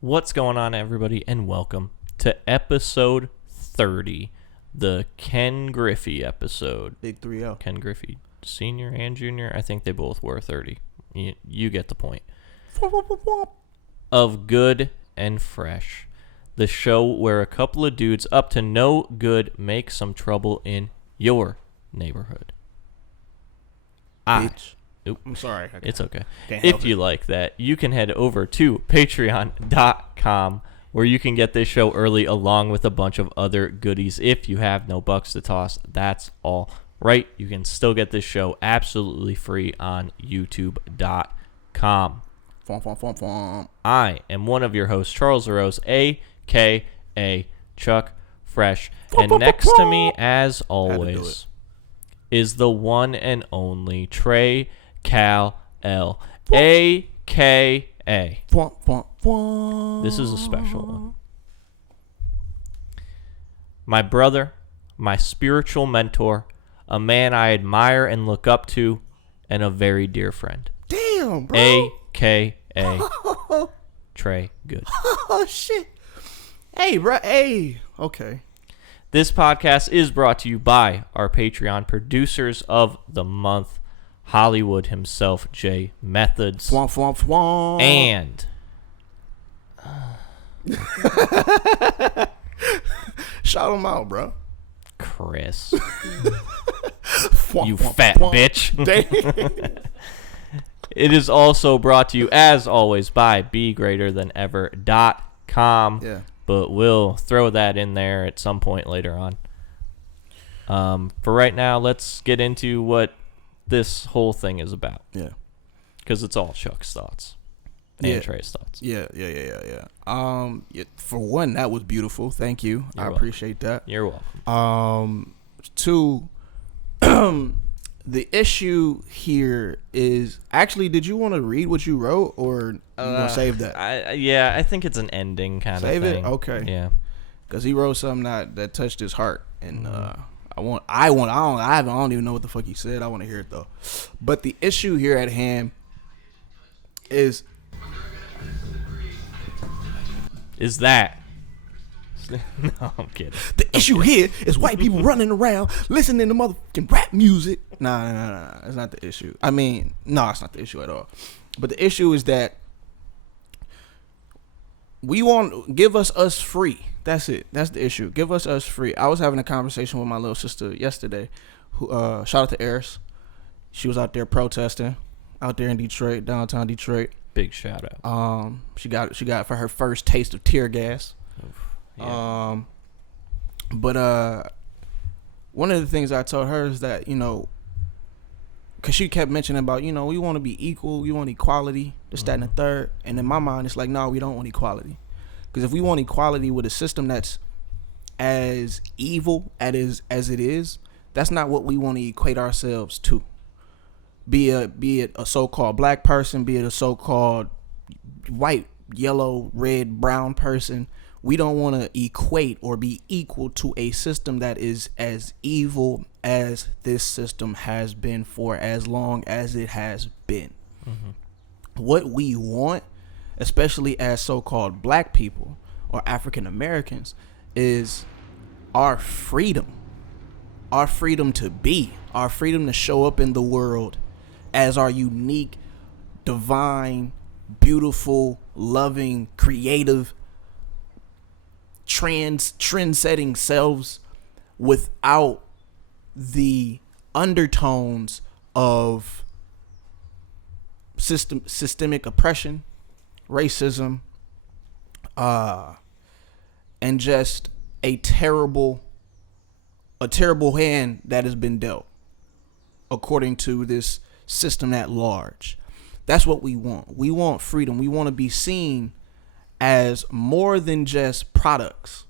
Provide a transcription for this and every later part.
What's going on, everybody, and welcome to episode 30, the Ken Griffey episode. Big 3-0. Ken Griffey, senior and junior, I think they both were 30. You get the point. Of Good and Fresh, the show where a couple of dudes up to no good make some trouble in your neighborhood. Bitch. Oop. I'm sorry. It's okay. Can't help If you like that, you can head over to patreon.com where you can get this show early along with a bunch of other goodies. If you have no bucks to toss, that's all right. You can still get this show absolutely free on youtube.com. I am one of your hosts, Charles LaRose, a.k.a. Chuck Fresh. And next to me, as always, is the one and only Trey Cal-L, a.k.a. This is a special one. My brother, my spiritual mentor, a man I admire and look up to, and a very dear friend. Damn, bro. A.k.a. Trey Good. Oh, shit. Hey, bro. Hey. Okay. This podcast is brought to you by our Patreon producers of the month, Hollywood himself, Jay Methods, and shout him out, bro. Chris. You fat bitch. It is also brought to you, as always, by BeGreaterThanEver.com. Yeah. But we'll throw that in there at some point later on. For right now, let's get into what this whole thing is about. Yeah. Because it's all Chuck's thoughts and Trey's thoughts. Yeah. For one, that was beautiful. Thank you. You're welcome. Appreciate that. You're welcome. Two, the issue here is actually, did you want to read what you wrote, or you want to save that? I think it's an ending kind Save of thing. it? Okay. Yeah. Because he wrote something that touched his heart, and I don't even know what the fuck he said. I want to hear it though. But the issue here at hand is that. No, I'm kidding. The issue here is white people running around listening to motherfucking rap music. Nah. That's not the issue. I mean, no, it's not the issue at all. But the issue is that we want give us free. That's it. That's the issue. Give us free. I was having a conversation with my little sister yesterday. Who shout out to Eris. She was out there protesting, out there in Detroit, downtown Detroit. Big shout out. She got for her first taste of tear gas. Yeah. But one of the things I told her is that, because she kept mentioning about, we want to be equal, we want equality, this, that, and the third. And in my mind, it's like, no, we don't want equality. Because if we want equality with a system that's as evil as it is, that's not what we want to equate ourselves to. Be it a so-called black person, be it a so-called white, yellow, red, brown person. We don't want to equate or be equal to a system that is as evil as this system has been for as long as it has been. Mm-hmm. What we want, especially as so-called black people or African Americans, is our freedom. Our freedom to be. Our freedom to show up in the world as our unique, divine, beautiful, loving, creative, trend-setting selves without the undertones of systemic oppression, racism, and just a terrible hand that has been dealt according to this system at large. That's what we want. We want freedom. We want to be seen as more than just products,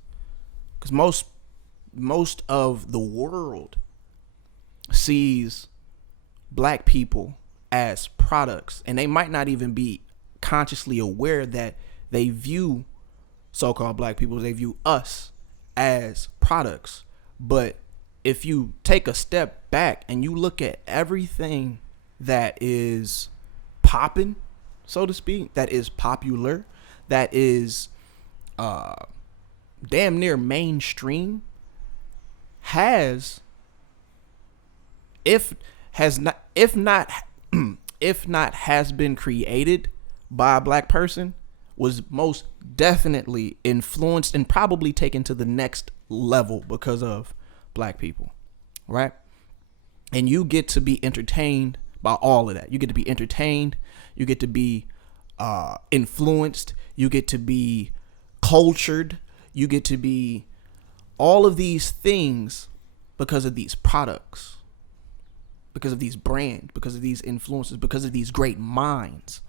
because most of the world sees black people as products, and they might not even be consciously aware that they view so-called black people, they view us as products. But if you take a step back and you look at everything that is popping, so to speak, that is popular, that is damn near mainstream has been created by a black person, was most definitely influenced and probably taken to the next level because of black people, right? And you get to be entertained by all of that. You get to be entertained. You get to be influenced. You get to be cultured. You get to be all of these things because of these products, because of these brands, because of these influences, because of these great minds.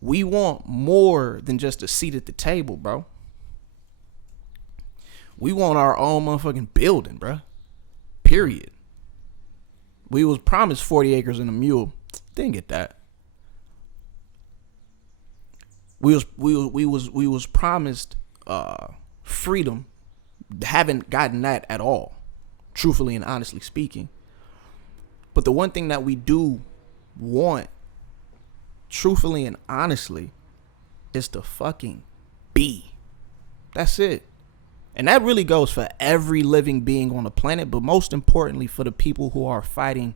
We want more than just a seat at the table, bro. We want our own motherfucking building, bro. Period. We was promised 40 acres and a mule. Didn't get that. We was promised freedom. Haven't gotten that at all. Truthfully and honestly speaking. But the one thing that we do want, truthfully and honestly, is to fucking be. That's it. And that really goes for every living being on the planet, but most importantly for the people who are fighting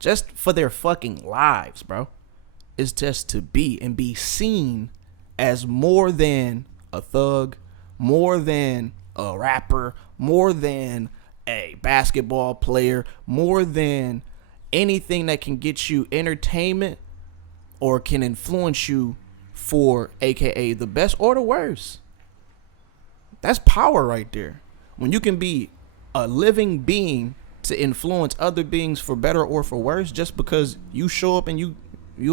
just for their fucking lives, bro. Is just to be and be seen as more than a thug, more than a rapper, more than a basketball player, more than anything that can get you entertainment or can influence you for AKA the best or the worst. That's power right there. When you can be a living being to influence other beings for better or for worse, just because you show up and you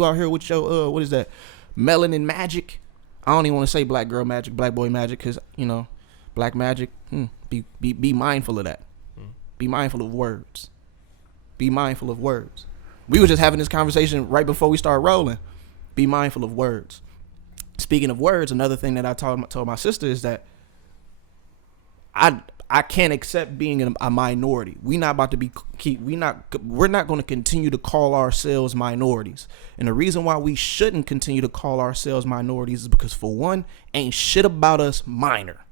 out here with your what is that, melanin magic. I don't even want to say black girl magic, black boy magic, because black magic. Be mindful of that. Be mindful of words. Be mindful of words. We were just having this conversation right before we started rolling. Be mindful of words. Speaking of words, another thing that I told my sister is that I can't accept being a minority. We're not going to continue to call ourselves minorities. And the reason why we shouldn't continue to call ourselves minorities is because, for one, ain't shit about us minor.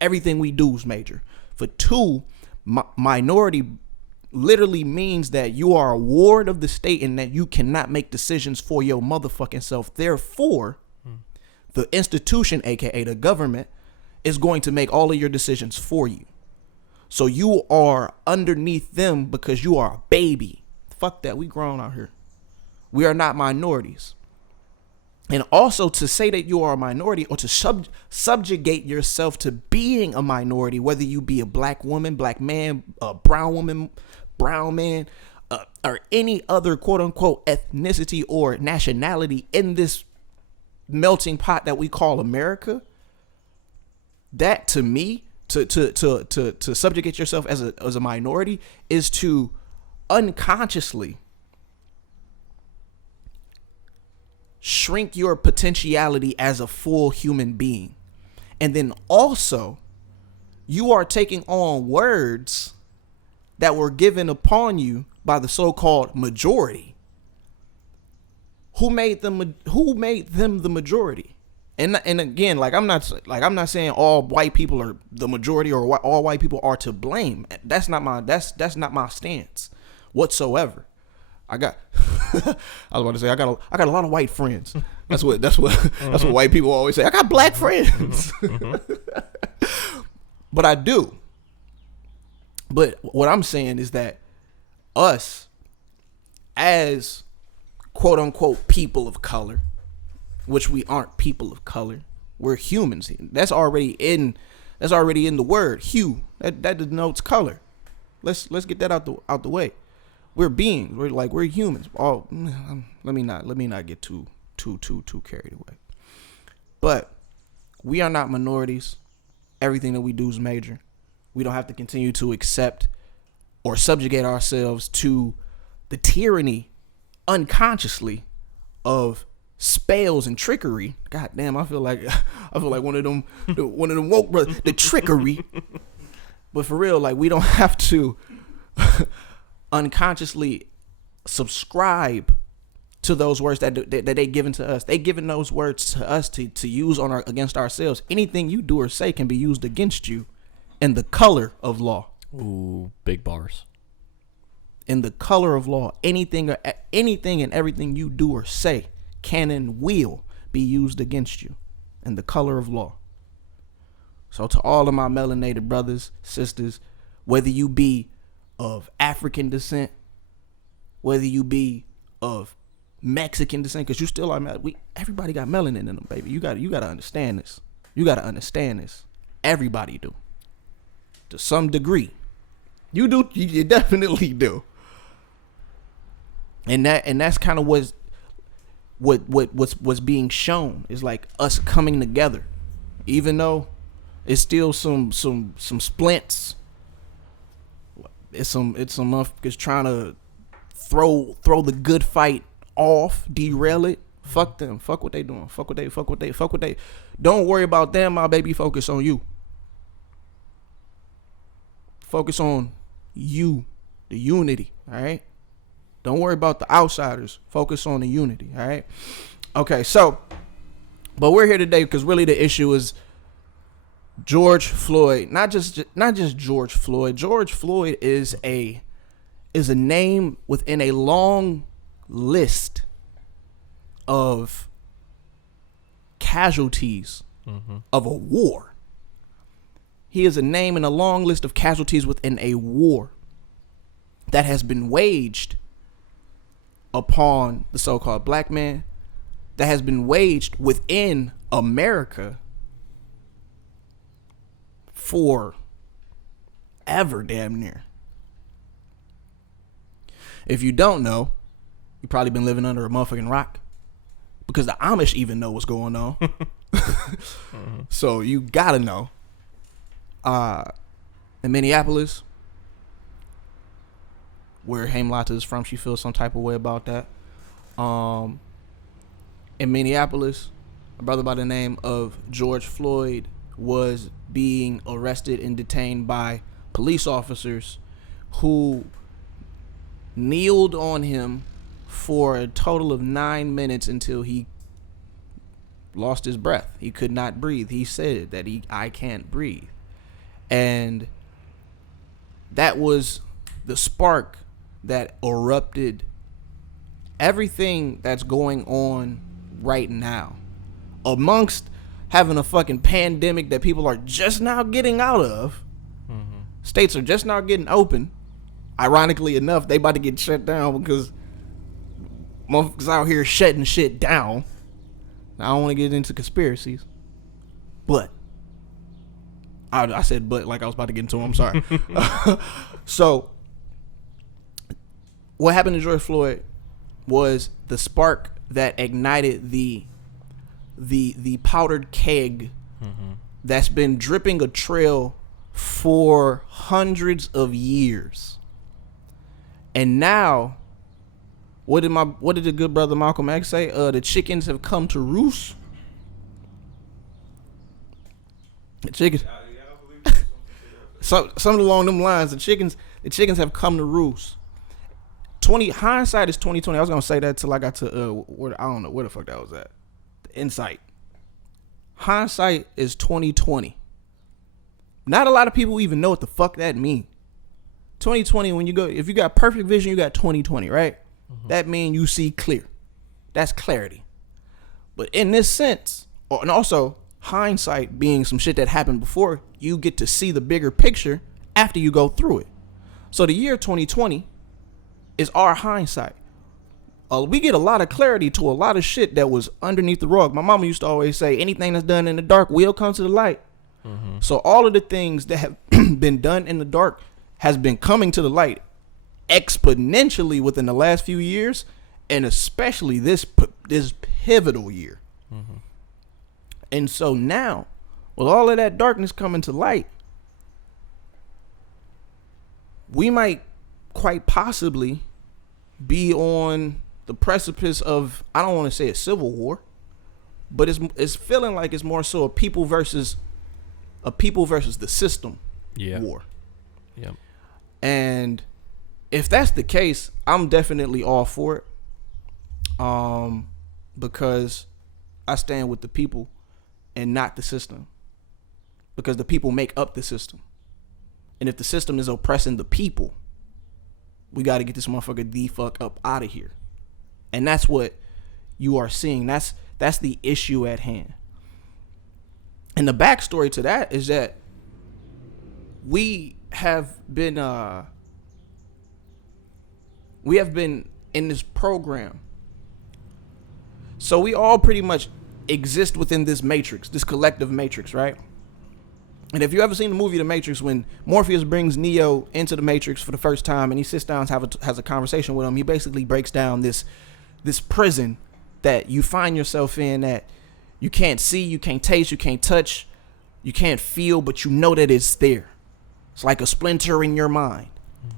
Everything we do is major. For two, minority literally means that you are a ward of the state and that you cannot make decisions for your motherfucking self. Therefore, the institution, aka the government, is going to make all of your decisions for you. So you are underneath them because you are a baby. Fuck that. We grown out here. We are not minorities. And also, to say that you are a minority or to subjugate yourself to being a minority, whether you be a black woman, black man, a brown woman, brown man, or any other quote unquote ethnicity or nationality in this melting pot that we call America, that to me, to subjugate yourself as a minority is to unconsciously shrink your potentiality as a full human being. And then also, you are taking on words that were given upon you by the so-called majority. Who made them the majority? And again, I'm not saying all white people are the majority or all white people are to blame. That's not my stance whatsoever. I was about to say I got a lot of white friends. That's what white people always say. I got black friends. But I do. But what I'm saying is that us as quote unquote people of color, which we aren't people of color, we're humans. That's already in the word hue. That denotes color. Let's get that out the way. We're beings. We're humans. Oh, let me not get too carried away. But we are not minorities. Everything that we do is major. We don't have to continue to accept or subjugate ourselves to the tyranny unconsciously of spells and trickery. God damn, I feel like one of them woke brothers. The trickery. But for real, we don't have to unconsciously subscribe to those words that they given to us. They given those words to us to use against ourselves. Anything you do or say can be used against you in the color of law. Ooh, big bars. In the color of law, anything and everything you do or say can and will be used against you in the color of law. So to all of my melanated brothers, sisters, whether you be of African descent, whether you be of Mexican descent, because you still are, everybody got melanin in them, baby. You got to understand this. You got to understand this. Everybody do. To some degree. You do. You definitely do. And that's kind of what's being shown is like us coming together, even though it's still some splints. It's some motherfuckers trying to throw the good fight off, derail it. Fuck them. Fuck what they doing. Fuck what they. Don't worry about them, my baby. Focus on you. Focus on you, the unity. All right. Don't worry about the outsiders. Focus on the unity. All right. Okay. So, but we're here today because really the issue is George Floyd. Not just George Floyd. George Floyd is a name within a long list of casualties of a war. He is a name in a long list of casualties within a war that has been waged upon the so-called black man, that has been waged within America for ever, damn near. If you don't know, you've probably been living under a motherfucking rock, because the Amish even know what's going on. So you gotta know. In Minneapolis, where Haimlata is from, she feels some type of way about that. In Minneapolis, a brother by the name of George Floyd was being arrested and detained by police officers who kneeled on him for a total of 9 minutes until he lost his breath. He could not breathe. He said that I can't breathe. And that was the spark that erupted everything that's going on right now. Amongst having a fucking pandemic that people are just now getting out of, states are just now getting open. Ironically enough, they about to get shut down because motherfuckers out here shutting shit down. Now, I don't want to get into conspiracies, but I said but like I was about to get into them. I'm sorry. So what happened to George Floyd was the spark that ignited the powdered keg that's been dripping a trail for hundreds of years. And now, what did the good brother Malcolm X say? The chickens have come to roost. The chickens. Something along them lines. The chickens have come to roost. Hindsight is 2020. I was gonna say that till I got to I don't know where the fuck that was at. The insight. Hindsight is 2020. Not a lot of people even know what the fuck that means. 2020, when you go, if you got perfect vision, you got 2020, right? That means you see clear. That's clarity. But in this sense, and also hindsight being some shit that happened before, you get to see the bigger picture after you go through it. So the year 2020 is our hindsight. We get a lot of clarity to a lot of shit that was underneath the rug. My mama used to always say, anything that's done in the dark will come to the light. So all of the things that have been done in the dark has been coming to the light exponentially within the last few years, and especially this pivotal year. And so now, with all of that darkness coming to light, we might quite possibly be on the precipice of, I don't want to say a civil war, but it's feeling like it's more so a people versus the system war. Yep. And if that's the case, I'm definitely all for it. Because I stand with the people and not the system. Because the people make up the system. And if the system is oppressing the people, we got to get this motherfucker the fuck up out of here. And that's what you are seeing. That's the issue at hand. And the backstory to that is that we have been in this program. So we all pretty much exist within this matrix, this collective matrix, right? And if you ever seen the movie The Matrix, when Morpheus brings Neo into the Matrix for the first time and he sits down and has a conversation with him, he basically breaks down this prison that you find yourself in, that you can't see, you can't taste, you can't touch, you can't feel, but you know that it's there. It's like a splinter in your mind.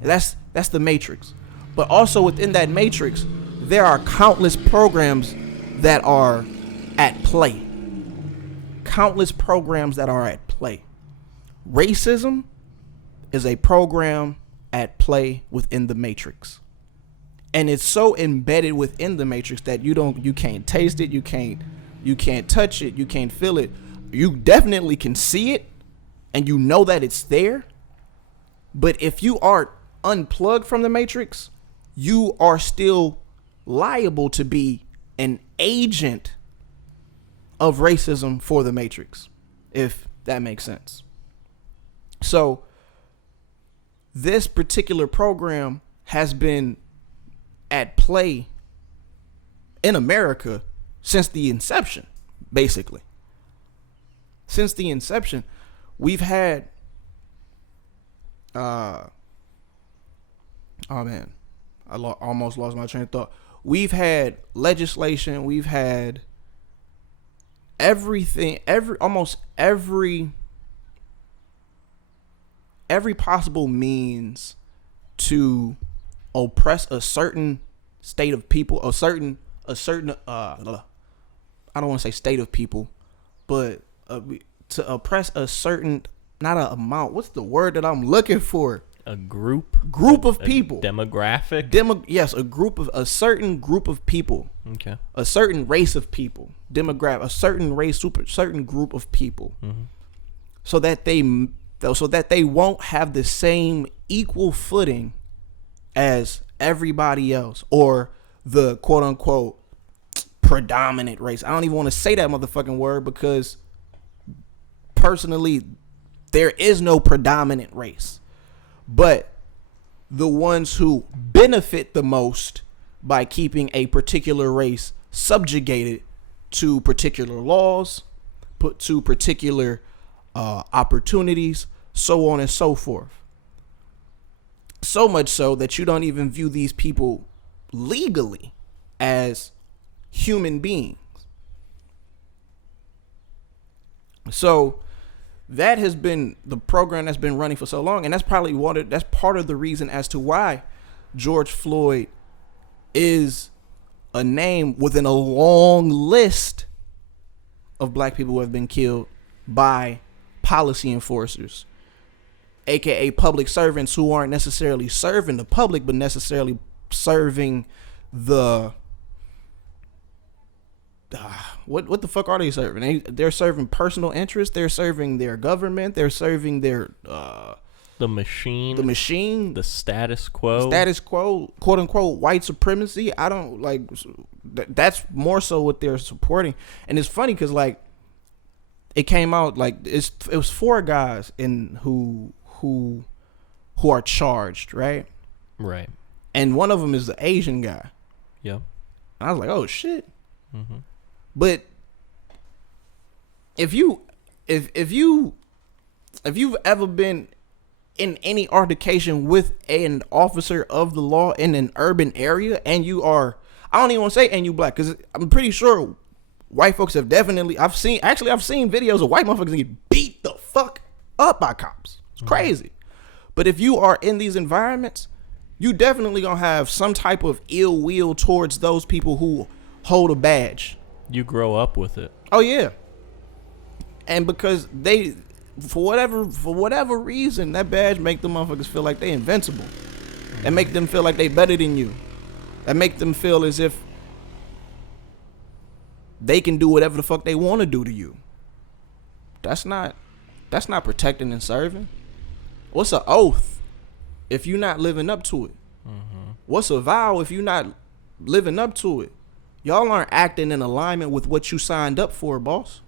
And that's the Matrix. But also within that Matrix, there are countless programs that are at play. Countless programs that are at play. Racism is a program at play within the Matrix. And it's so embedded within the Matrix that you can't taste it, you can't touch it, you can't feel it. You definitely can see it and you know that it's there. But if you are unplugged from the Matrix, you are still liable to be an agent of racism for the Matrix, if that makes sense. So this particular program has been at play in America since the inception, basically. Since the inception, we've had oh man, I almost lost my train of thought. We've had legislation, we've had everything, almost every possible means to oppress a certain state of people, a certain I don't want to say state of people, but to oppress a certain, not an amount, what's the word that I'm looking for? A group of people. Demographic? Yes, a certain group of people. Okay. A certain race of people. A certain race, certain group of people. Mm-hmm. So that they won't have the same equal footing as everybody else, or the quote unquote predominant race. I don't even want to say that motherfucking word, because personally there is no predominant race. But the ones who benefit the most by keeping a particular race subjugated to particular laws, put to particular opportunities, so on and so forth. So much so that you don't even view these people legally as human beings. So that has been the program that's been running for so long, and that's probably that's part of the reason as to why George Floyd is a name within a long list of black people who have been killed by policy enforcers, aka public servants who aren't necessarily serving the public, but necessarily serving the what the fuck are they serving? They're serving personal interests. They're serving their government. They're serving their the machine, the status quo, quote unquote white supremacy. I don't like. That's more so what they're supporting. And it's funny because like it came out like it was 4 guys who are charged, right? Right. And one of them is the Asian guy. Yeah. And I was like, oh shit. Mm-hmm. But if you've ever been in any altercation with an officer of the law in an urban area, and you are, I don't even want to say and you black, because I'm pretty sure white folks have definitely, I've seen videos of white motherfuckers get beat the fuck up by cops. It's crazy. But if you are in these environments, you definitely gonna have some type of ill will towards those people who hold a badge. You grow up with it. Oh yeah. And because they, for whatever reason, that badge make the motherfuckers feel like they invincible. That make them feel like they better than you. That make them feel as if they can do whatever the fuck they want to do to you. That's not protecting and serving. What's an oath if you're not living up to it? What's a vow if you're not living up to it? Y'all aren't acting in alignment with what you signed up for, boss.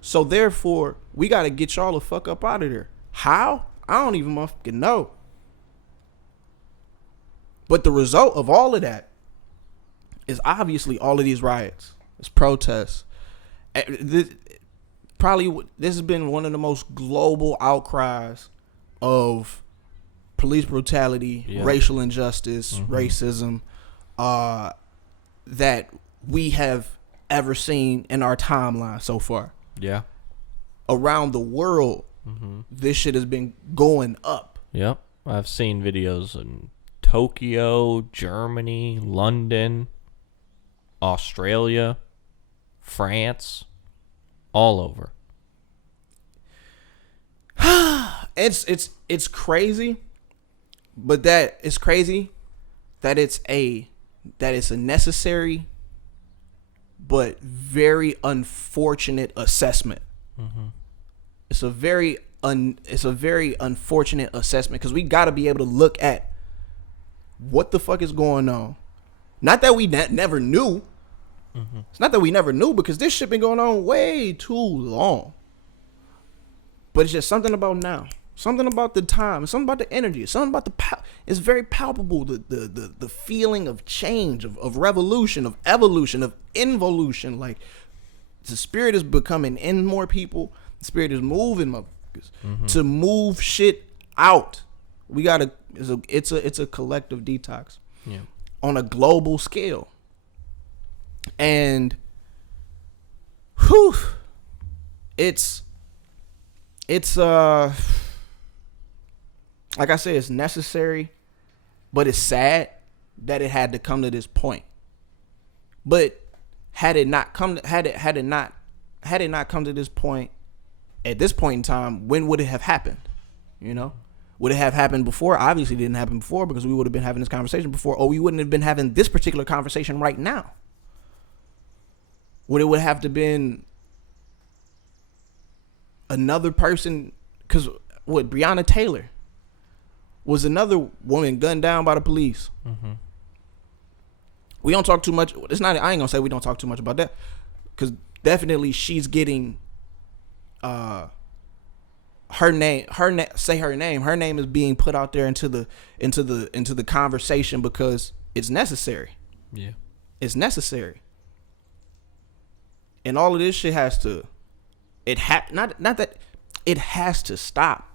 So therefore, we got to get y'all the fuck up out of there. How? I don't even motherfucking know. But the result of all of that is obviously all of these riots, it's protests. This has been one of the most global outcries of police brutality, racial injustice, racism, that we have ever seen in our timeline so far. Yeah. Around the world, this shit has been going up. Yep. I've seen videos in Tokyo, Germany, London, Australia, France, all over. It's crazy, but that it's crazy that it's a necessary but very unfortunate assessment. It's a very unfortunate assessment because we got to be able to look at what the fuck is going on. Not that we never knew. It's not that we never knew because this shit been going on way too long. But it's just something about now. Something about the time. Something about the energy. Something about it's very palpable. The feeling of change, of revolution, of evolution, of involution. Like the spirit is becoming in more people. The spirit is moving motherfuckers to move shit out. We gotta. It's a collective detox on a global scale. And whew, it's like I said, it's necessary, but it's sad that it had to come to this point. But had it not come to this point, at this point in time, when would it have happened? You know? Would it have happened before? Obviously it didn't happen before because we would have been having this conversation before, or we wouldn't have been having this particular conversation right now. Would it have to been another person? Because Breonna Taylor was another woman gunned down by the police. We don't talk too much. It's not. I ain't gonna say we don't talk too much about that, because definitely she's getting her name. Say her name. Her name is being put out there into the conversation because it's necessary. Yeah, it's necessary. And all of this shit has to. Not that it has to stop.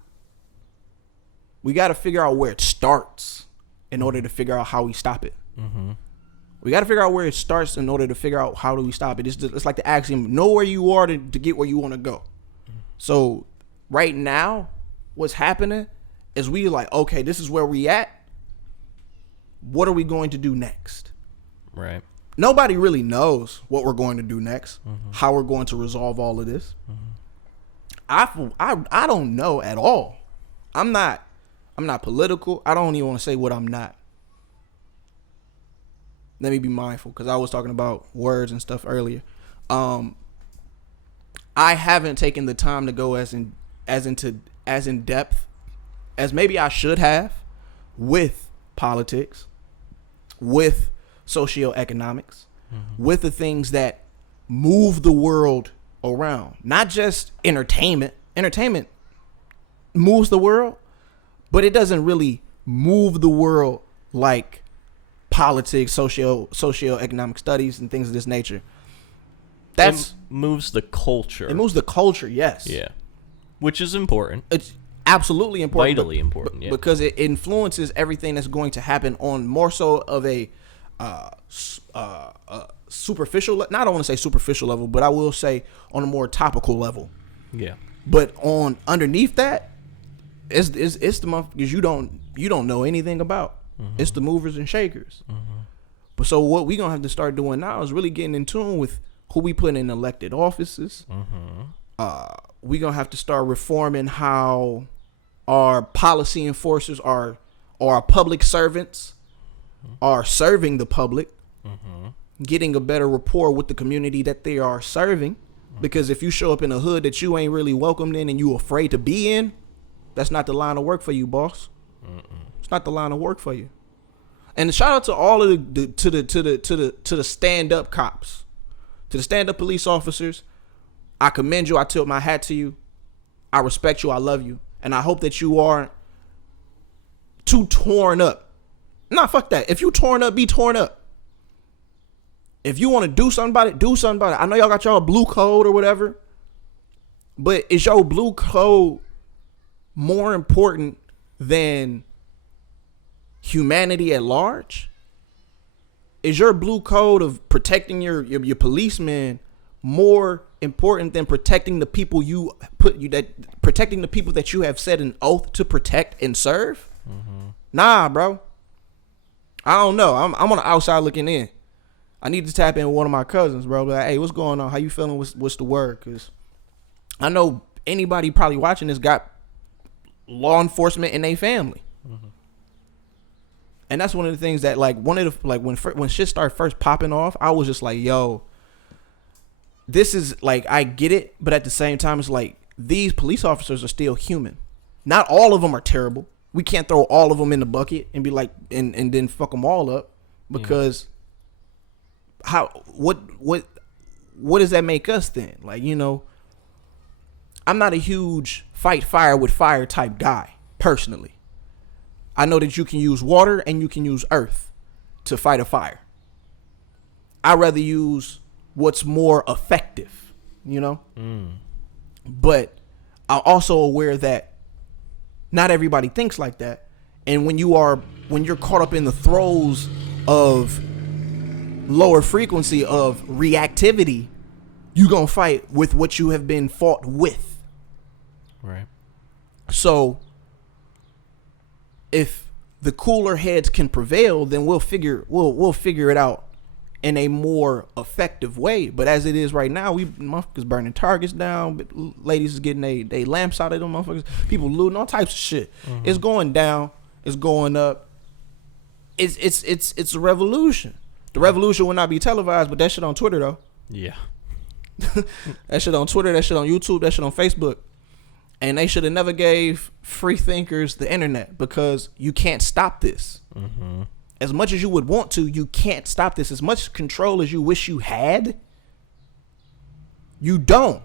We got to figure out where it starts in order to figure out how we stop it. We got to figure out where it starts in order to figure out how do we stop it. It's like the axiom: know where you are to get where you want to go. So right now, what's happening is we like, okay, this is where we at. What are we going to do next? Right. Nobody really knows what we're going to do next, how we're going to resolve all of this. I don't know at all. I'm not political. I don't even want to say what I'm not. Let me be mindful because I was talking about words and stuff earlier. I haven't taken the time to go as in depth as maybe I should have with politics, with socioeconomics, with the things that move the world around. Not just entertainment. Entertainment moves the world, but it doesn't really move the world like politics, socioeconomic studies, and things of this nature. It moves the culture. It moves the culture, yes. Yeah. Which is important. It's absolutely important. Vitally important, yeah. Because it influences everything that's going to happen on more so of a superficial, not I don't want to say superficial level, but I will say on a more topical level. Yeah. But on underneath that, it's the motherfuckers you don't know anything about. It's the movers and shakers. But so what we gonna have to start doing now is really getting in tune with who we put in elected offices. We gonna have to start reforming how our policy enforcers are, or our public servants are serving the public. getting a better rapport with the community that they are serving. Because if you show up in a hood that you ain't really welcomed in and you afraid to be in, that's not the line of work for you, boss. It's not the line of work for you. And shout out to all of the stand up cops, to the stand up police officers. I commend you. I tilt my hat to you. I respect you. I love you. And I hope that you aren't too torn up. Nah, fuck that. If you torn up, be torn up. If you want to do something about it, do something about it. I know y'all got y'all blue code or whatever, but is your blue code more important than humanity at large? Is your blue code of protecting your policemen more important than protecting the people protecting the people that you have set an oath to protect and serve? Nah, bro. I don't know. I'm on the outside looking in. I need to tap in with one of my cousins, bro. Like, hey, what's going on? How you feeling? What's the word? Because I know anybody probably watching this got law enforcement in their family. And that's one of the things that, like, when shit started first popping off, I was just like, yo, this is, like, I get it. But at the same time, it's like, these police officers are still human. Not all of them are terrible. We can't throw all of them in the bucket and be like, and then fuck them all up. Because... what does that make us then? Like, you know, I'm not a huge fight fire with fire type guy personally. I know that you can use water and you can use earth to fight a fire. I'd rather use what's more effective, you know? But I'm also aware that not everybody thinks like that. And when you're caught up in the throes of lower frequency of reactivity, you gonna fight with what you have been fought with. Right. So if the cooler heads can prevail, then we'll figure it out in a more effective way. But as it is right now, we motherfuckers burning targets down, ladies is getting they lamps out of them motherfuckers, people looting, all types of shit. It's going down, it's going up. It's a revolution. The revolution will not be televised, but that shit on Twitter, though. Yeah. That shit on Twitter, that shit on YouTube, that shit on Facebook. And they should have never gave free thinkers the internet, because you can't stop this. As much as you would want to, you can't stop this. As much control as you wish you had, you don't.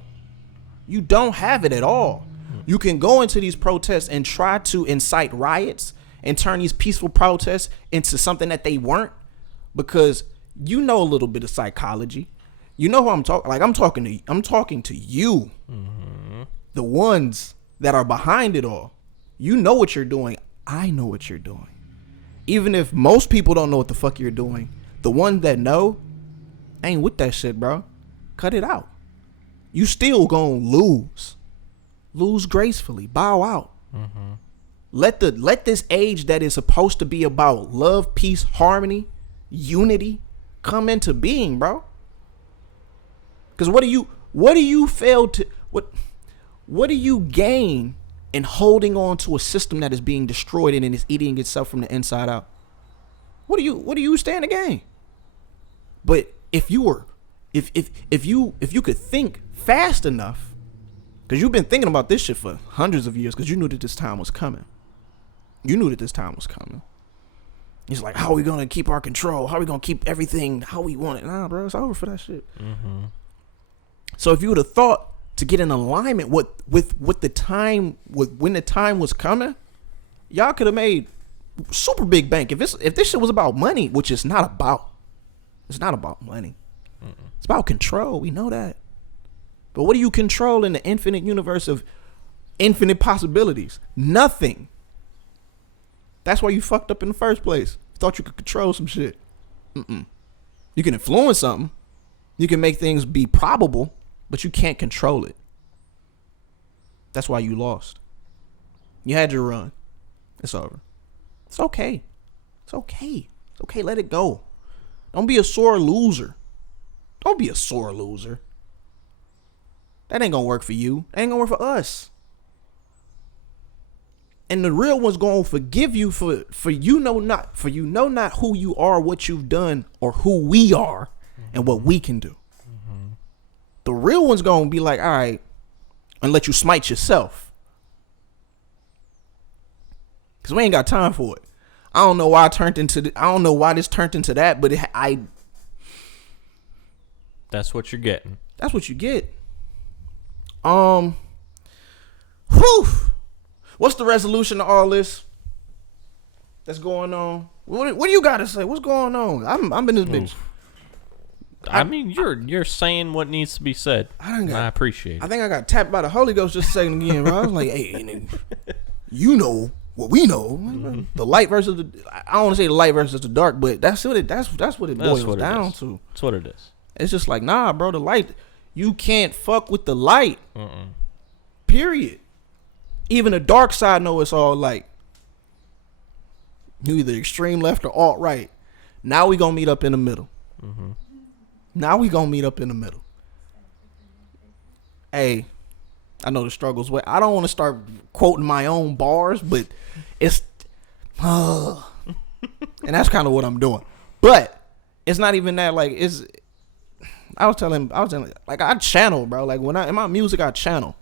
You don't have it at all. You can go into these protests and try to incite riots and turn these peaceful protests into something that they weren't. Because you know a little bit of psychology, you know who I'm talking. Like I'm talking to you, the ones that are behind it all. You know what you're doing. I know what you're doing. Even if most people don't know what the fuck you're doing, the ones that know ain't with that shit, bro. Cut it out. You still gonna lose gracefully. Bow out. Let this age that is supposed to be about love, peace, harmony, unity come into being, bro. Because what do you gain in holding on to a system that is being destroyed and is eating itself from the inside out? What do you stand to gain? But if you could think fast enough, because you've been thinking about this shit for hundreds of years, because you knew that this time was coming. He's like, how are we going to keep our control? How are we going to keep everything how we want it? Nah, bro, it's over for that shit. So if you would have thought to get in alignment with the time, when the time was coming, y'all could have made super big bank. If this shit was about money, which it's not about. It's not about money. It's about control. We know that. But what do you control in the infinite universe of infinite possibilities? Nothing. That's why you fucked up in the first place. You thought you could control some shit. You can influence something. You can make things be probable, but you can't control it. That's why you lost. You had your run. It's over. It's okay. It's okay. It's okay. Let it go. Don't be a sore loser. Don't be a sore loser. That ain't gonna work for you. That ain't gonna work for us. And the real one's gonna forgive you for you know not who you are, what you've done, or who we are. and what we can do. The real one's gonna be like, all right, and let you smite yourself. Cause we ain't got time for it. I don't know why this turned into that, but that's what you're getting. That's what you get. Whew. What's the resolution to all this that's going on? What do you gotta say? What's going on? I'm in this bitch. I mean, you're saying what needs to be said. I appreciate it. I think I got tapped by the Holy Ghost just a second again, bro. I was like, hey, you know what we know. The light versus I don't want to say the light versus the dark, but that's what it boils down to. That's what it is. It's just like, nah, bro, the light, you can't fuck with the light. Period. Even the dark side know it's all light. You either extreme left or alt right. Now we gonna meet up in the middle. Now we gonna meet up in the middle. Hey, I know the struggles. I don't want to start quoting my own bars, but it's, and that's kind of what I'm doing. But it's not even that. Like I was telling, like I channel, bro. Like when in my music, I channel.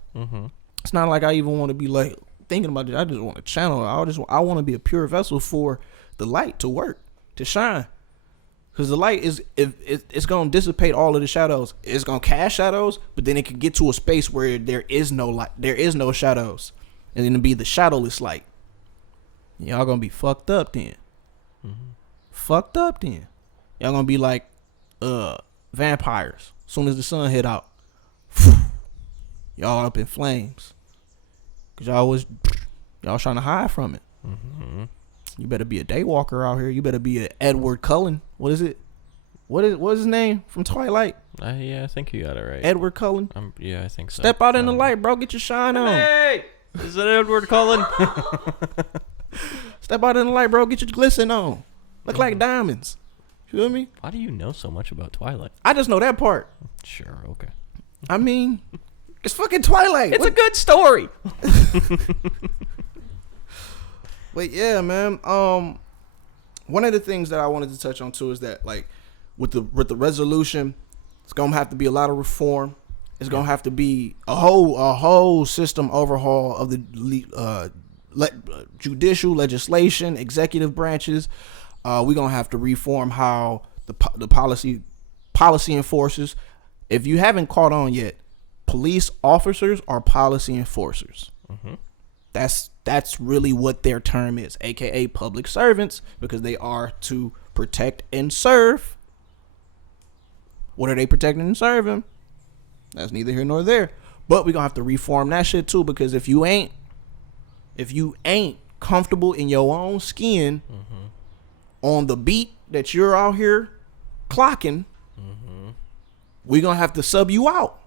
It's not like I even want to be like thinking about it. I just want to channel. I want to be a pure vessel for the light to work, to shine. Because the light it's going to dissipate all of the shadows. It's going to cast shadows, but then it can get to a space where there is no light, there is no shadows. And then it'll be the shadowless light. Y'all going to be fucked up then. Fucked up then. Y'all going to be like vampires. As soon as the sun hit out. Y'all up in flames. Because y'all trying to hide from it. You better be a daywalker out here. You better be a Edward Cullen. What is it? What's his name from Twilight? Yeah, I think you got it right. Edward Cullen. Yeah, I think so. Step out in the light, bro. Get your shine on. Hey, is it Edward Cullen? Step out in the light, bro. Get your glisten on. Look like diamonds. You feel me? Why do you know so much about Twilight? I just know that part. Sure, okay. I mean, it's fucking Twilight. It's a good story. But yeah, man. One of the things that I wanted to touch on too is that, like, with the resolution, it's gonna have to be a lot of reform. It's gonna have to be a whole system overhaul of the judicial, legislation, executive branches. We're gonna have to reform how the policy enforcers. If you haven't caught on yet, police officers are policy enforcers. That's really what their term is, aka public servants, because they are to protect and serve. What are they protecting and serving? That's neither here nor there. But we're gonna have to reform that shit too, because if you ain't comfortable in your own skin on the beat that you're out here clocking, we're gonna have to sub you out.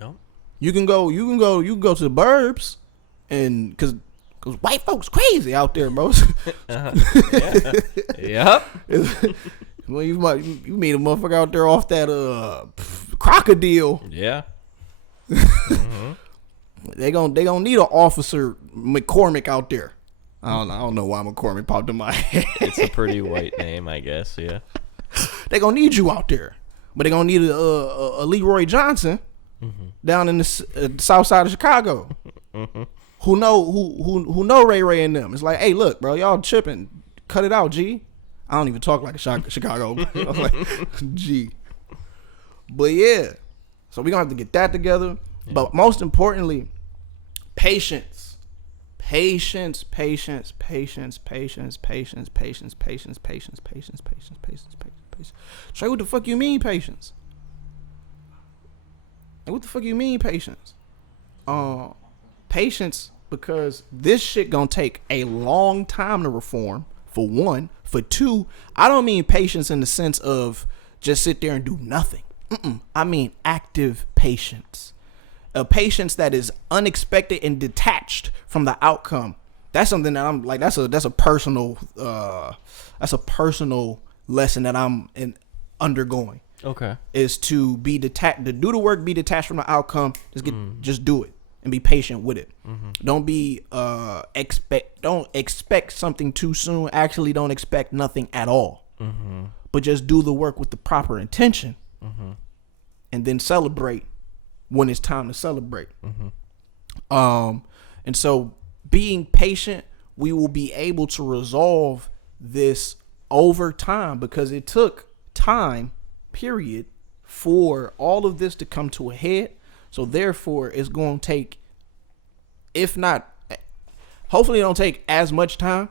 Yep. You can go to the burbs. And cause white folks crazy out there, bro. Yep. Well, you meet a motherfucker out there off that crocodile. Yeah. They gonna need an officer McCormick out there. I don't know why McCormick popped in my head. It's a pretty white name, I guess. Yeah. They gonna need you out there, but they gonna need a Leroy Johnson down in the south side of Chicago. Who know Ray and them. It's like, hey, look, bro, y'all tripping. Cut it out, G. I don't even talk like a Chicago. I'm like, G. But yeah, so we're going to have to get that together. Yeah. But most importantly, patience. Patience. Trey, what the fuck you mean patience? And what the fuck you mean patience? Patience, because this shit gonna take a long time to reform, for one. For two, I don't mean patience in the sense of just sit there and do nothing. I mean active patience. A patience that is unexpected and detached from the outcome. That's something that I'm like, that's a personal lesson that I'm undergoing. Okay. Is to be detached, to do the work, be detached from the outcome, just do it. And be patient with it. Don't expect something too soon. Actually, don't expect nothing at all. but just do the work with the proper intention, and then celebrate when it's time to celebrate. And so being patient, we will be able to resolve this over time, because it took time, period, for all of this to come to a head. So therefore it's going to take, if not, hopefully it don't take as much time,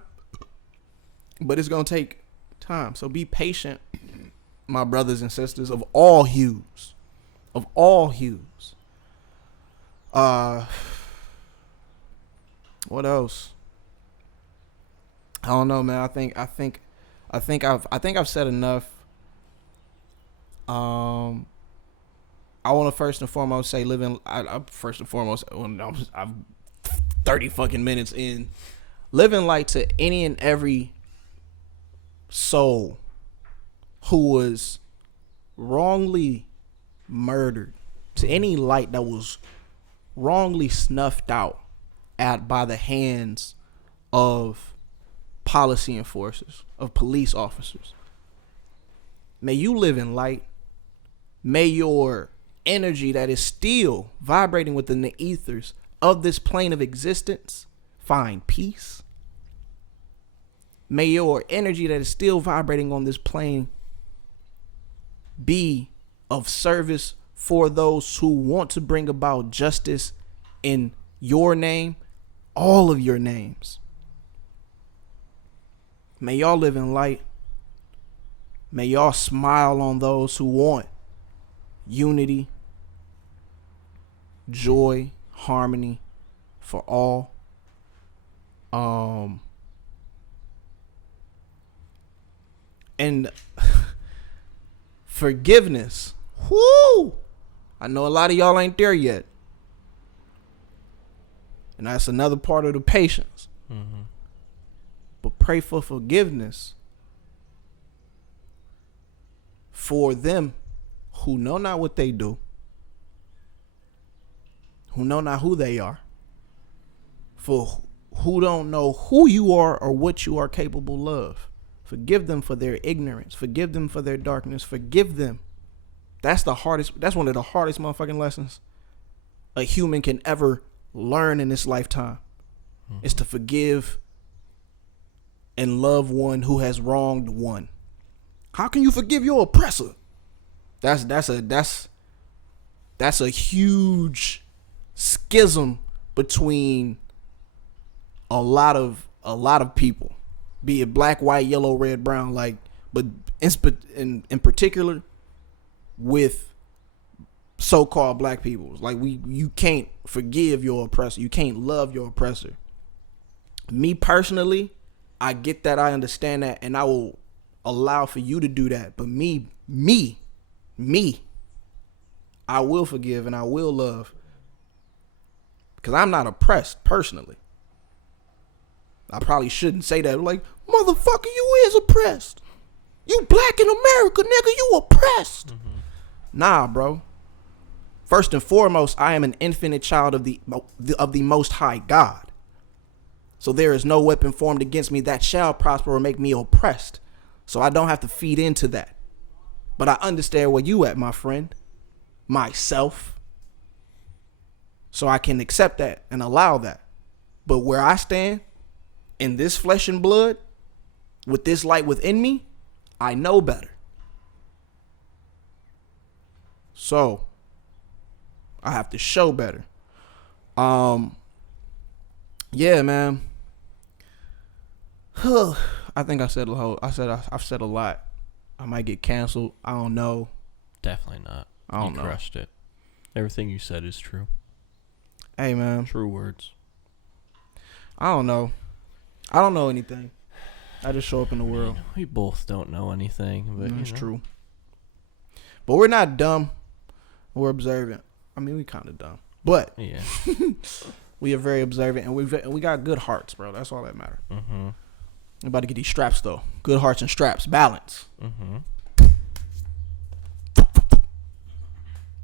but it's going to take time. So be patient, my brothers and sisters of all hues, what else? I don't know, man. I think I've said enough. I want to first and foremost say, I'm 30 fucking minutes in, living light to any and every soul who was wrongly murdered, to any light that was wrongly snuffed out by the hands of policy enforcers, of police officers. May you live in light. May your energy that is still vibrating within the ethers of this plane of existence find peace. May your energy that is still vibrating on this plane be of service for those who want to bring about justice in your name, all of your names. May y'all live in light. May y'all smile on those who want unity, joy, harmony for all. And forgiveness. Whoo! I know a lot of y'all ain't there yet. And that's another part of the patience. But pray for forgiveness for them who know not what they do, who know not who they are, for who don't know who you are or what you are capable of. Forgive them for their ignorance. Forgive them for their darkness. Forgive them. That's the hardest. That's one of the hardest motherfucking lessons a human can ever learn in this lifetime. Is to forgive and love one who has wronged one. How can you forgive your oppressor? That's a huge schism between a lot of people, be it black, white, yellow, red, brown, but in particular with so-called black people. You can't forgive your oppressor. You can't love your oppressor. Me personally, I get that, I understand that, and I will allow for you to do that. But me, I will forgive and I will love, because I'm not oppressed personally. I probably shouldn't say that. Like, motherfucker, you is oppressed. You black in America, nigga, you oppressed. Nah, bro. First and foremost, I am an infinite child of the Most High God. So there is no weapon formed against me that shall prosper or make me oppressed. So I don't have to feed into that. But I understand where you at, my friend. Myself. So I can accept that and allow that. But where I stand, in this flesh and blood, with this light within me, I know better. So I have to show better. Yeah, man. I think I've said a lot. I might get canceled. I don't know. Definitely not. I don't know. You crushed it. Everything you said is true. Hey, man. True words. I don't know. I don't know anything. I just show up in the world. We both don't know anything, but it's true. But we're not dumb. We're observant. I mean, we kind of dumb, but yeah, we are very observant, and we got good hearts, bro. That's all that matters. I'm about to get these straps though. Good hearts and straps, balance.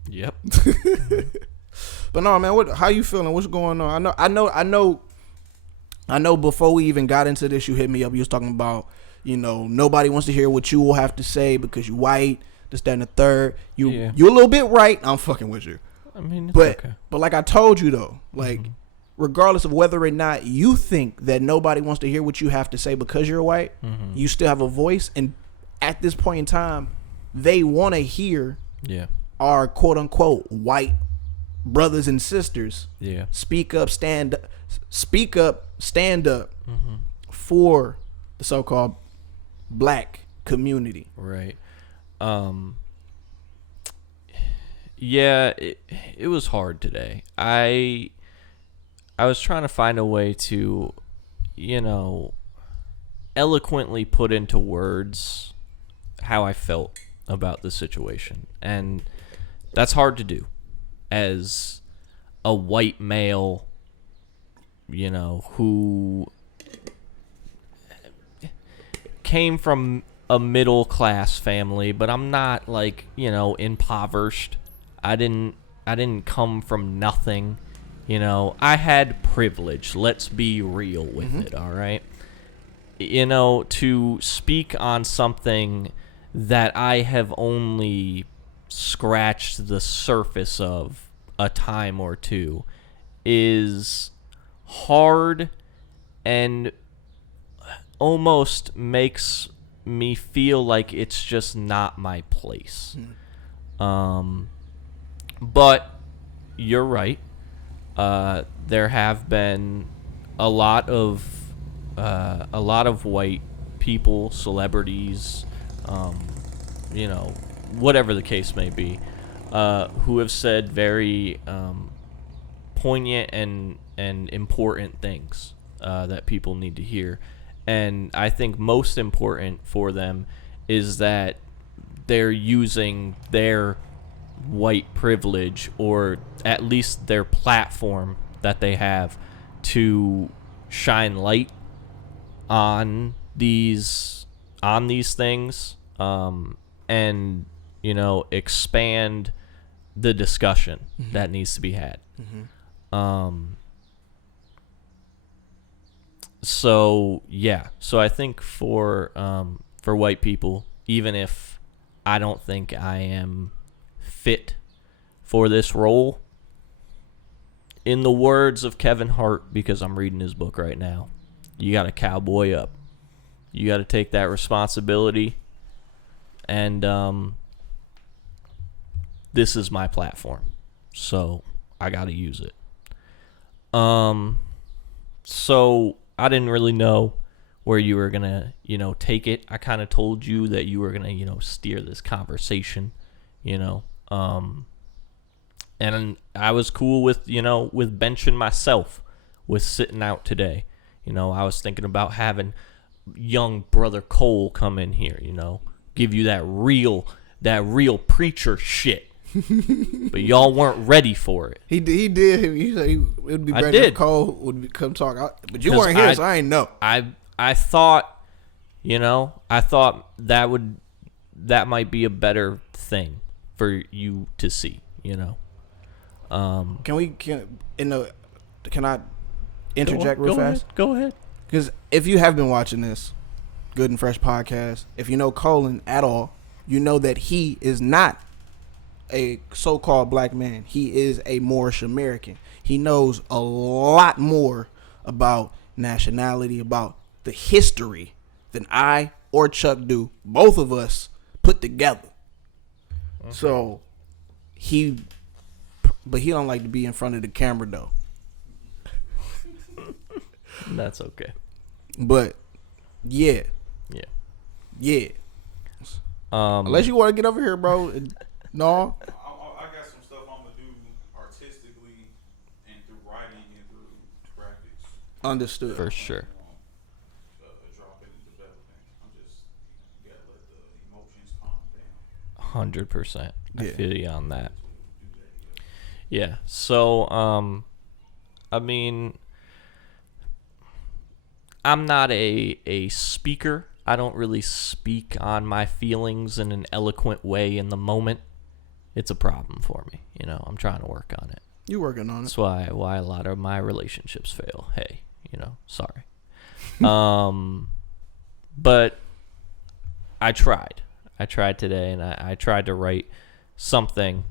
Yep. But no, man. How you feeling? What's going on? I know. Before we even got into this, you hit me up. You was talking about, You know, nobody wants to hear what you will have to say because you white, this, that, and the third. You're a little bit right. I'm fucking with you. I mean, it's but okay. But like I told you though, like regardless of whether or not you think that nobody wants to hear what you have to say because you're white, you still have a voice. And at this point in time, they want to hear our quote unquote white brothers and sisters speak up, stand up for the so-called black community. Right. Yeah, it was hard today. I was trying to find a way to, you know, eloquently put into words how I felt about the situation. And that's hard to do as a white male, you know, who came from a middle class family, but I'm not like, you know, impoverished. I didn't come from nothing. You know, I had privilege. Let's be real with it, all right? You know, to speak on something that I have only scratched the surface of a time or two is hard and almost makes me feel like it's just not my place. But you're right. There have been a lot of white people, celebrities, you know, whatever the case may be, who have said very poignant and important things that people need to hear. And I think most important for them is that they're using their white privilege, or at least their platform that they have, to shine light on these things, and, you know, expand the discussion that needs to be had. So I think for white people, even if I don't think I am fit for this role, in the words of Kevin Hart, because I'm reading his book right now, you got to cowboy up. You got to take that responsibility, and this is my platform, so I got to use it. So I didn't really know where you were gonna, you know, take it. I kind of told you that you were gonna, you know, steer this conversation, you know. And I was cool with, you know, with benching myself, with sitting out today. You know, I was thinking about having young brother Cole come in here, you know, give you that real preacher shit. But y'all weren't ready for it. He did. He said it would be better if Cole would come talk. But you weren't here, so I ain't know. I thought, you know, that might be a better thing for you to see, you know. Can I interject real fast? Go ahead. Because if you have been watching this Good and Fresh podcast, if you know Colin at all, you know that he is not a so-called black man. He is a Moorish American. He knows a lot more about nationality, about the history, than I or Chuck do. Both of us put together. Okay. So he don't like to be in front of the camera though. That's okay. But yeah. Unless you want to get over here, bro. No. I got some stuff I'm gonna do artistically and through writing and through graphics. Understood. For sure. Drop it in development. You gotta let the emotions calm down. 100%. I feel you on that. Yeah. So, I mean, I'm not a speaker. I don't really speak on my feelings in an eloquent way in the moment. It's a problem for me. You know, I'm trying to work on it. You working on it. That's why a lot of my relationships fail. Hey, you know, sorry. But I tried today, and I tried to write something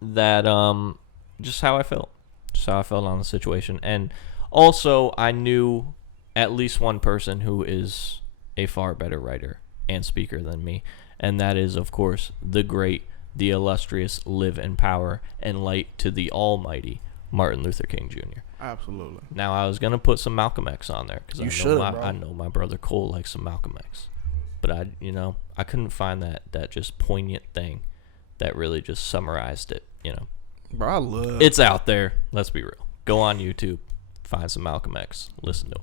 that just how I felt on the situation. And also I knew at least one person who is a far better writer and speaker than me, and that is, of course, the great, the illustrious, live in power and light to the almighty Martin Luther King Jr. Absolutely. Now, I was going to put some Malcolm X on there because I know my brother Cole likes some Malcolm X. But I couldn't find that just poignant thing that really just summarized it, Bro, I love It's out there. Let's be real. Go on YouTube, find some Malcolm X, listen to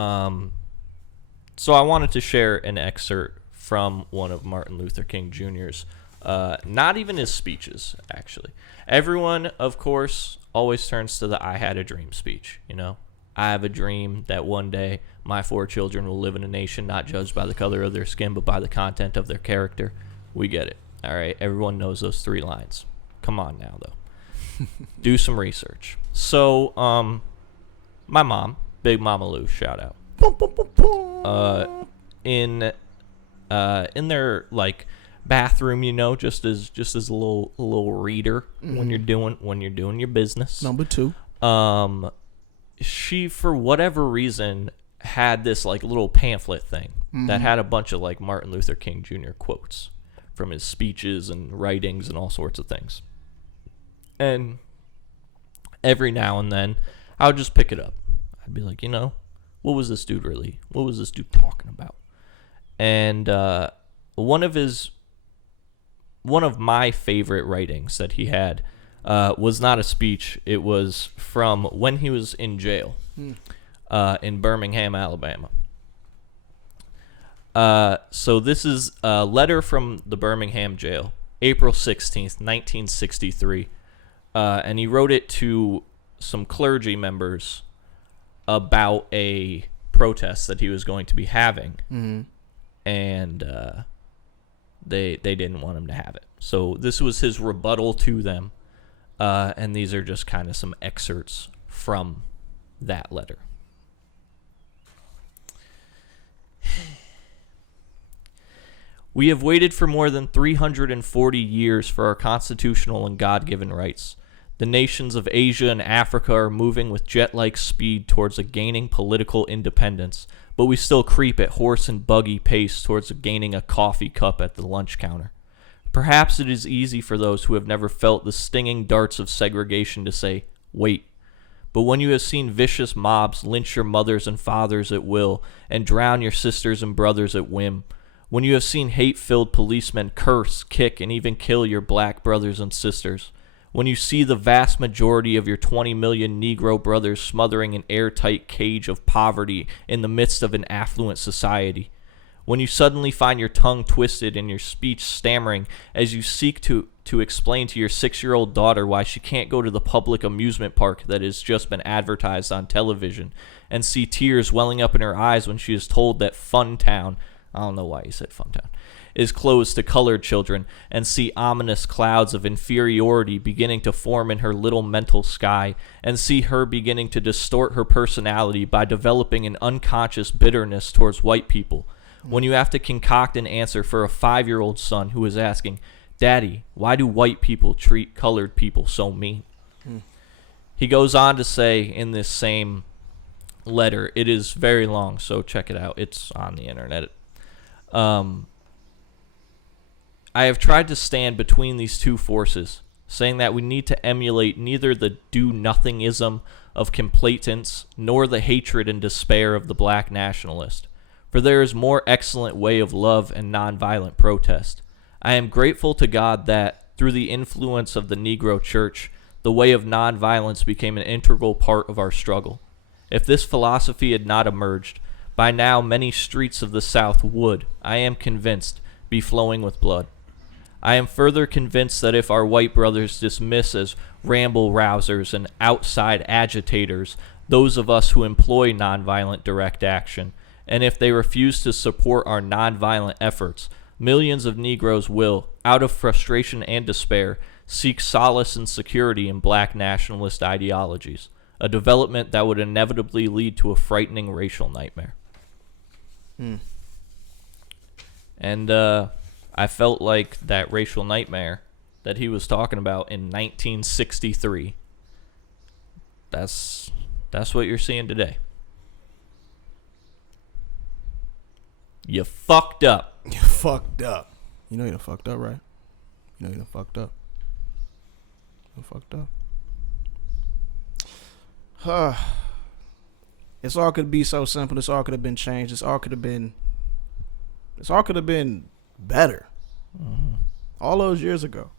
him. So I wanted to share an excerpt from one of Martin Luther King Jr.'s, not even his speeches, actually. Everyone, of course, always turns to the I had a dream speech, I have a dream that one day my 4 children will live in a nation not judged by the color of their skin, but by the content of their character. We get it. All right, everyone knows those 3 lines. Come on now, though. Do some research. So, my mom, Big Mama Lou, shout out. In their bathroom, just as a little reader when you're doing your business. Number 2. She, for whatever reason, had this little pamphlet thing that had a bunch of Martin Luther King Jr. quotes from his speeches and writings and all sorts of things. And every now and then, I would just pick it up. I'd be like, what was this dude talking about? And one of my favorite writings that he had was not a speech. It was from when he was in jail in Birmingham, Alabama. So this is a letter from the Birmingham jail, April 16th, 1963. And he wrote it to some clergy members about a protest that he was going to be having. Mm-hmm. And they didn't want him to have it. So this was his rebuttal to them. And these are just kind of some excerpts from that letter. We have waited for more than 340 years for our constitutional and God-given rights. The nations of Asia and Africa are moving with jet-like speed towards a gaining political independence, but we still creep at horse and buggy pace towards gaining a coffee cup at the lunch counter. Perhaps it is easy for those who have never felt the stinging darts of segregation to say, wait. But when you have seen vicious mobs lynch your mothers and fathers at will and drown your sisters and brothers at whim, when you have seen hate-filled policemen curse, kick, and even kill your black brothers and sisters, when you see the vast majority of your 20 million Negro brothers smothering an airtight cage of poverty in the midst of an affluent society, when you suddenly find your tongue twisted and your speech stammering as you seek to explain to your 6-year-old daughter why she can't go to the public amusement park that has just been advertised on television, and see tears welling up in her eyes when she is told that Funtown, I don't know why you said Funtown, is closed to colored children, and see ominous clouds of inferiority beginning to form in her little mental sky, and see her beginning to distort her personality by developing an unconscious bitterness towards white people, when you have to concoct an answer for a 5-year-old son who is asking, Daddy, why do white people treat colored people so mean? He goes on to say in this same letter, it is very long, so check it out. It's on the internet. I have tried to stand between these two forces, saying that we need to emulate neither the do-nothingism of complaisance nor the hatred and despair of the black nationalist. For there is more excellent way of love and nonviolent protest. I am grateful to God that, through the influence of the Negro Church, the way of nonviolence became an integral part of our struggle. If this philosophy had not emerged, by now many streets of the South would, I am convinced, be flowing with blood. I am further convinced that if our white brothers dismiss as ramble-rousers and outside agitators those of us who employ nonviolent direct action, and if they refuse to support our nonviolent efforts, millions of Negroes will, out of frustration and despair, seek solace and security in black nationalist ideologies, a development that would inevitably lead to a frightening racial nightmare. And I felt like that racial nightmare that he was talking about in 1963. That's what you're seeing today. You fucked up. You fucked up. You know you done fucked up, right? You know you done fucked up. You done fucked up. This all could be so simple. This all could have been changed. This all could have been better. Mm-hmm. All those years ago.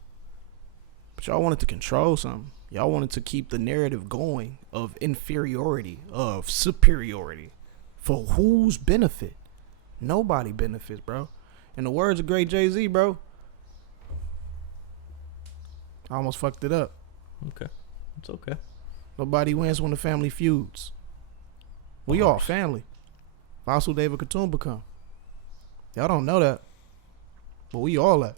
But y'all wanted to control something. Y'all wanted to keep the narrative going of inferiority, of superiority. For whose benefit? Nobody benefits, bro. In the words of great Jay-Z, bro, I almost fucked it up. Okay. It's okay. Nobody wins when the family feuds. We all family. Vasu David Katoomba. Y'all don't know that. But we all that.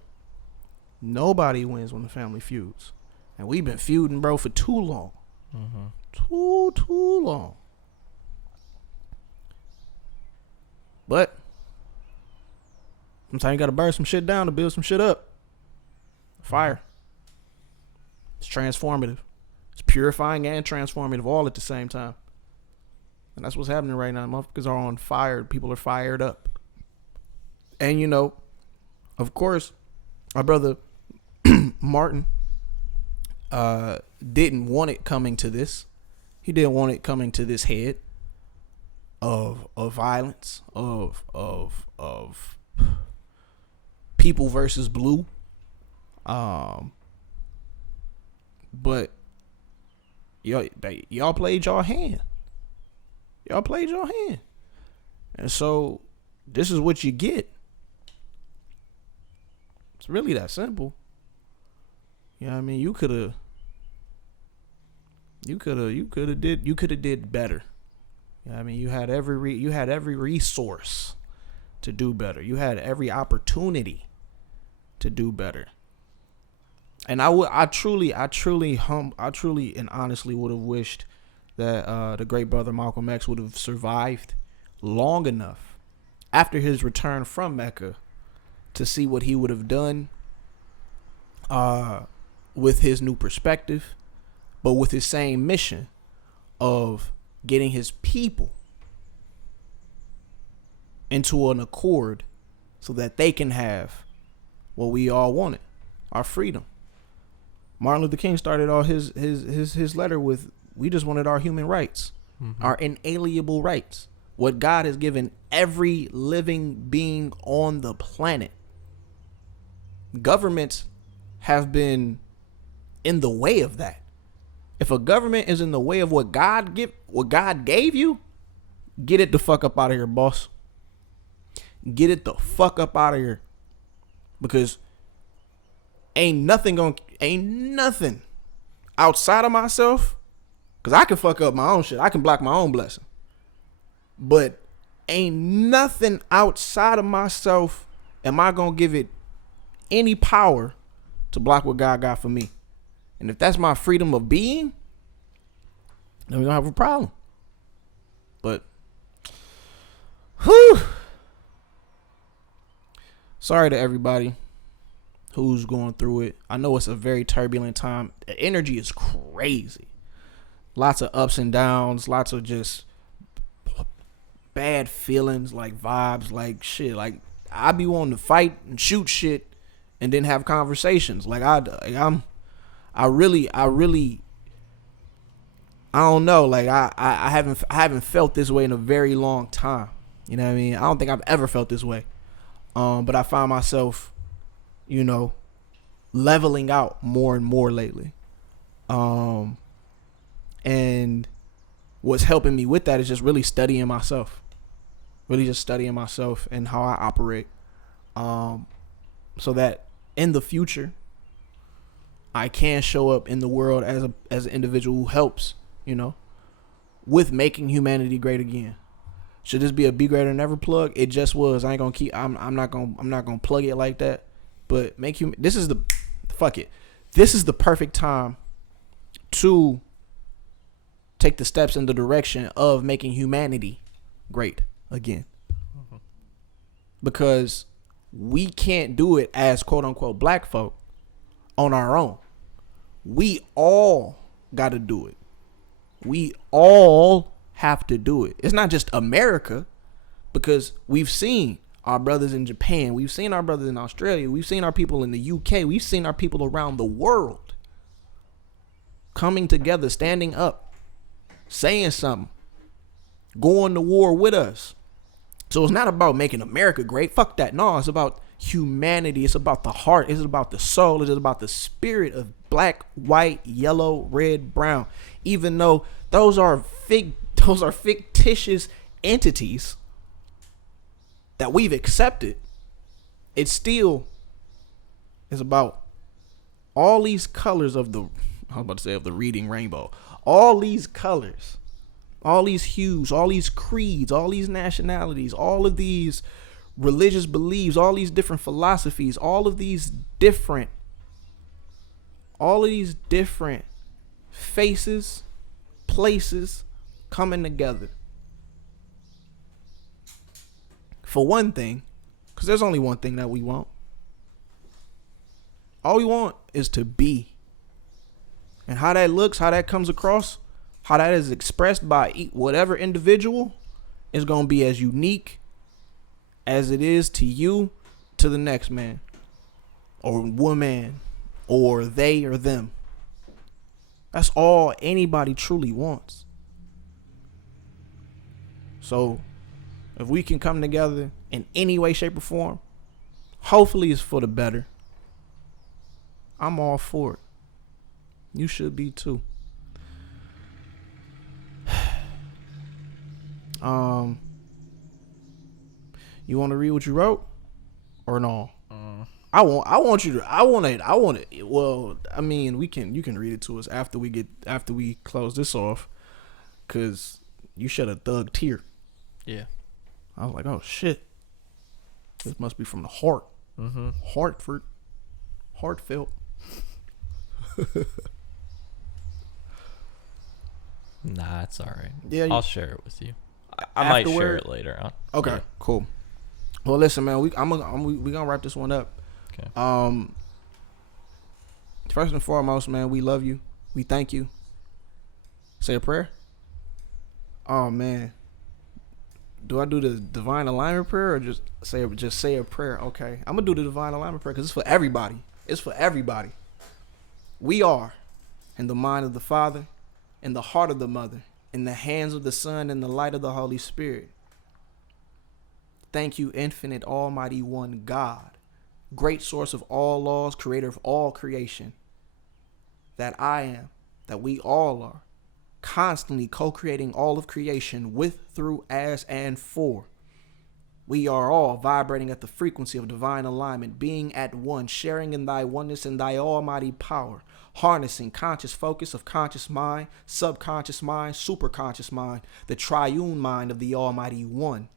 Nobody wins when the family feuds. And we've been feuding, bro, for too long. Mm-hmm. Too long. But sometimes you gotta burn some shit down to build some shit up. Fire. It's transformative. It's purifying and transformative all at the same time. And that's what's happening right now. Motherfuckers are on fire. People are fired up. And you know, of course, my brother Martin didn't want it coming to this. He didn't want it coming to this head of violence, of people versus blue. But y'all played y'all hand. Y'all played your hand. And so this is what you get. It's really that simple. You know what I mean? You could have did better. You know what I mean? You had every resource to do better. You had every opportunity to do better. And I truly and honestly would have wished that the great brother Malcolm X would have survived long enough after his return from Mecca to see what he would have done with his new perspective, but with his same mission of getting his people into an accord so that they can have what we all wanted, our freedom. Martin Luther King started all his letter with, we just wanted our human rights, our inalienable rights, what God has given every living being on the planet. Governments have been in the way of that. If a government is in the way of what God gave you, get it the fuck up out of here, boss. Get it the fuck up out of here. Because ain't nothing outside of myself. Because I can fuck up my own shit. I can block my own blessing. But ain't nothing outside of myself am I going to give it any power to block what God got for me. And if that's my freedom of being, then we're going to have a problem. But, whew. Sorry to everybody who's going through it. I know it's a very turbulent time. The energy is crazy. Lots of ups and downs. Lots of just bad feelings, like vibes, like shit. Like, I be wanting to fight and shoot shit and then have conversations. Like, I really don't know. Like, I haven't felt this way in a very long time. You know what I mean? I don't think I've ever felt this way. But I find myself, you know, leveling out more and more lately. And what's helping me with that is just really studying myself. Really just studying myself and how I operate. So that in the future, I can show up in the world as an individual who helps, you know, with making humanity great again. Should this be a Be Greater Than Ever plug? It just was. I ain't gonna keep. I'm not gonna plug it like that. But this is the perfect time to take the steps in the direction of making humanity great again. Because we can't do it as quote unquote black folk on our own. We all got to do it. We all have to do it. It's not just America, because we've seen our brothers in Japan. We've seen our brothers in Australia. We've seen our people in the UK. We've seen our people around the world coming together, standing up, saying something, going to war with us. So it's not about making America great. Fuck that. No, it's about humanity. It's about the heart. It's about the soul. It's about the spirit of black, white, yellow, red, brown. Even though those are fictitious entities that we've accepted, it still is about all these colors of the, I was about to say of the reading rainbow. All these colors, all these hues, all these creeds, all these nationalities, all of these religious beliefs, all these different philosophies, all of these different faces, places coming together. For one thing, because there's only one thing that we want. All we want is to be. And how that looks, how that comes across, how that is expressed by whatever individual is going to be as unique as it is to you, to the next man or woman or they or them. That's all anybody truly wants. So if we can come together in any way, shape, or form, hopefully it's for the better. I'm all for it. You should be too. You want to read what you wrote or no? I want it. Well, I mean, you can read it to us after we close this off, cause you shed a thug tear. Yeah. I was like, oh shit, this must be from the heart. Mm-hmm. Heartfelt. Nah, it's all right. Yeah, I'll share it with you. I might share it later on. Okay, yeah. Cool. Well, listen, man, we gonna wrap this one up. Okay. First and foremost, man, we love you. We thank you. Say a prayer. Oh man, do I do the divine alignment prayer or just say a prayer? Okay, I'm gonna do the divine alignment prayer because it's for everybody. It's for everybody. We are in the mind of the Father, in the heart of the Mother, in the hands of the Son, and the light of the Holy Spirit. Thank you, infinite, almighty one God, great source of all laws, creator of all creation, that I am, that we all are, constantly co-creating all of creation with, through, as, and for. We are all vibrating at the frequency of divine alignment, being at one, sharing in thy oneness and thy almighty power, harnessing conscious focus of conscious mind, subconscious mind, superconscious mind, the triune mind of the almighty one,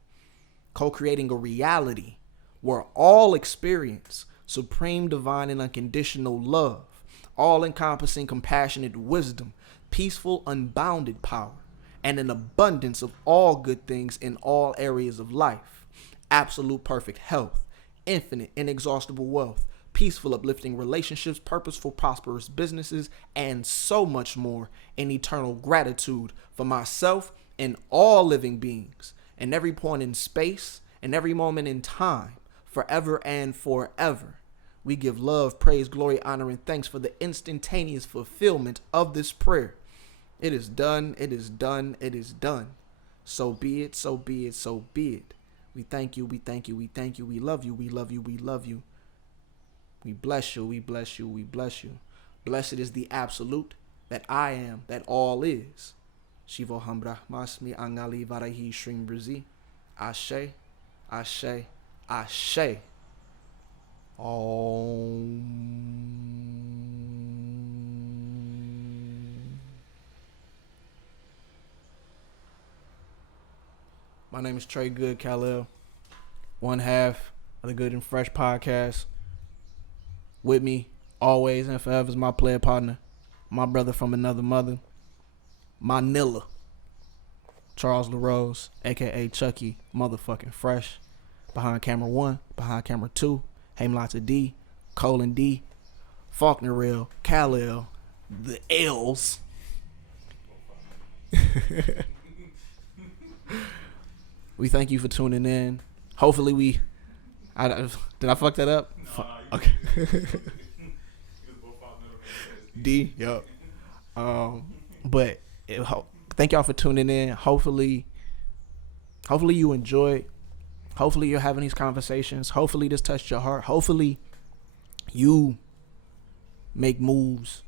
co-creating a reality where all experience supreme divine and unconditional love, all-encompassing compassionate wisdom, peaceful unbounded power, and an abundance of all good things in all areas of life, absolute perfect health, infinite inexhaustible wealth, peaceful uplifting relationships, purposeful prosperous businesses, and so much more in eternal gratitude for myself and all living beings, and every point in space and every moment in time, forever and forever. We give love, praise, glory, honor, and thanks for the instantaneous fulfillment of this prayer. It is done, it is done, it is done. So be it, so be it, so be it. We thank you, we thank you, we thank you. We love you, we love you, we love you. We bless you, we bless you, we bless you. Blessed is the absolute, that I am, that all is. Shivo hambra masmi angali varahi shrim brizi. Ashe, ashe, ashe. My name is Trey Good Khalil, one half of the Good and Fresh podcast. With me, always and forever, is my player partner, my brother from another mother, my Nilla, Charles LaRose, a.k.a. Chuckie, motherfucking Fresh. behind camera 1, behind camera 2, Haim Lots of D, Colin D, Faulkner Real, Kal-El, the L's. We thank you for tuning in. Hopefully did I fuck that up? Okay. D, yup. But thank y'all for tuning in. Hopefully you enjoyed. Hopefully you're having these conversations. Hopefully this touched your heart. Hopefully you make moves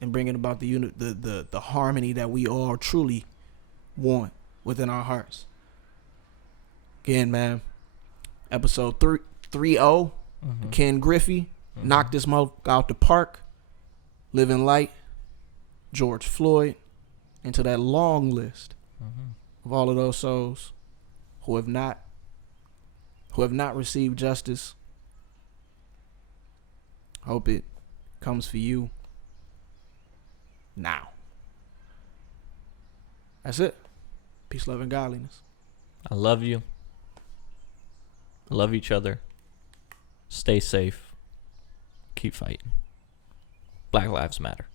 and bringing about the harmony that we all truly want within our hearts. Again, man, episode 30, Ken Griffey, knocked this mother out the park. Living Light, George Floyd, into that long list of all of those souls who have not received justice. Hope it comes for you now. That's it. Peace, love, and godliness. I love you. Love each other. Stay safe. Keep fighting. Black Lives Matter.